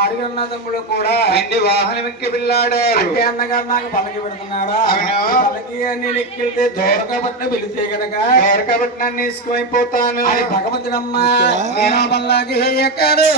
అడిగన్న తమ్ముడు కూడా వాహనం ఎక్కి పిల్లాడారు అంటే అన్నగారు నాకు పలకి పెడుతున్నాడా పలకి అన్ని లెక్కెళ్తే దూరకబట్టిన పిలితే గనక దూరకబట్టినాన్ని ఇసుకుపోతాను అని భగవంతుడమ్మ నేను పల్లకి ఎక్కడు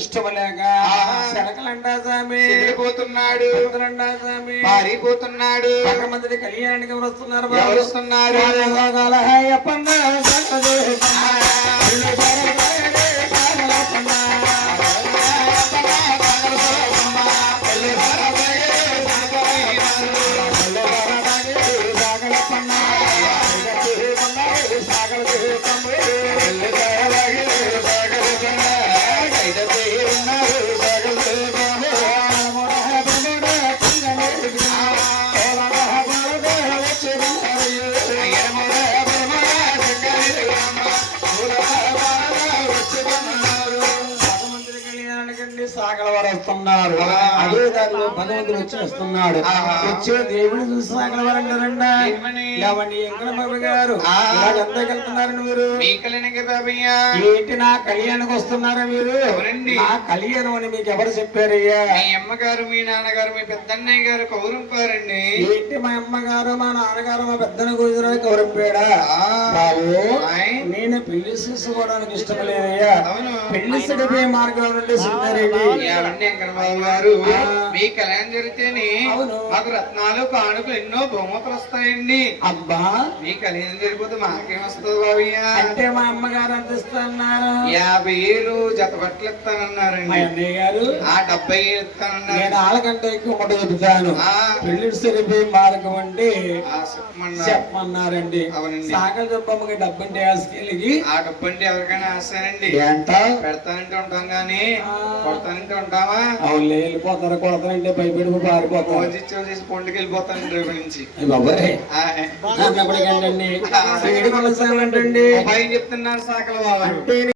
ఇష్టమలేక శనకలంటా స్వామి పోతున్నాడు మారిపోతున్నాడు మంది కళ్యాణానికి వస్తున్నారు వస్తున్నారు వస్తున్నారు అదే దారిలో భగవంతుడు వచ్చేస్తున్నాడు వచ్చే దేవుడు చూసి సాగలవారంటారండి వెంకటబాబు గారు ఎంతకు వెళ్తున్నారండి మీరు ఏంటి నా కళ్యాణానికి వస్తున్నారా మీరు నా కళ్యాణం అని మీకు ఎవరు చెప్పారయ్యా మీ అమ్మగారు మీ నాన్నగారు మీ పెద్దన్నయ్య గారు కౌరంపారండి ఏంటి మా అమ్మగారు మా నాన్నగారు మా పెద్దన్న కూతురు కౌరంపాడా బాబు నేను పెళ్లి చేసుకోవడానికి ఇష్టం లేదయ్యా పెళ్లి సిడిపోయే మార్గం నుండి సిద్ధారెడ్డి గారు మీ కళ్యాణం జరిగితేనే మాకు రత్నాలు కానుకలు ఎన్నో బహుమతులు వస్తాయండి అబ్బా మీ కళ్యాణం జరిగిపోతే మాకేం వస్తుంది బాబయ్య అంటే మా అమ్మగారు అంత ఇస్తాన్నారు 50,000 జత బట్టలు ఇస్తానన్నారండి అన్నయ్య గారు 70,000 ఇస్తానన్నారు నేను వాళ్ళకంటే ఎక్కువ మాట చెబుతాను పెళ్లి సరిపోయి మార్గం అంటే చెప్పమన్నారండి సాకల చెప్పమ్మకి డబ్బంటే ఆశకెళ్ళి ఆ డబ్బంటే ఎవరికైనా ఆశానండి ఏంట పెడతానంటే ఉంటాం గానీ కొడతానంటే ఉంటామా అవును వెళ్ళిపోతారు కొడతానంటే భయపెడి పారిపోతాం పొండుకి వెళ్ళిపోతాను రేపు నుంచి బాబాయ్ భయం చెప్తున్నారు సాకల బాబా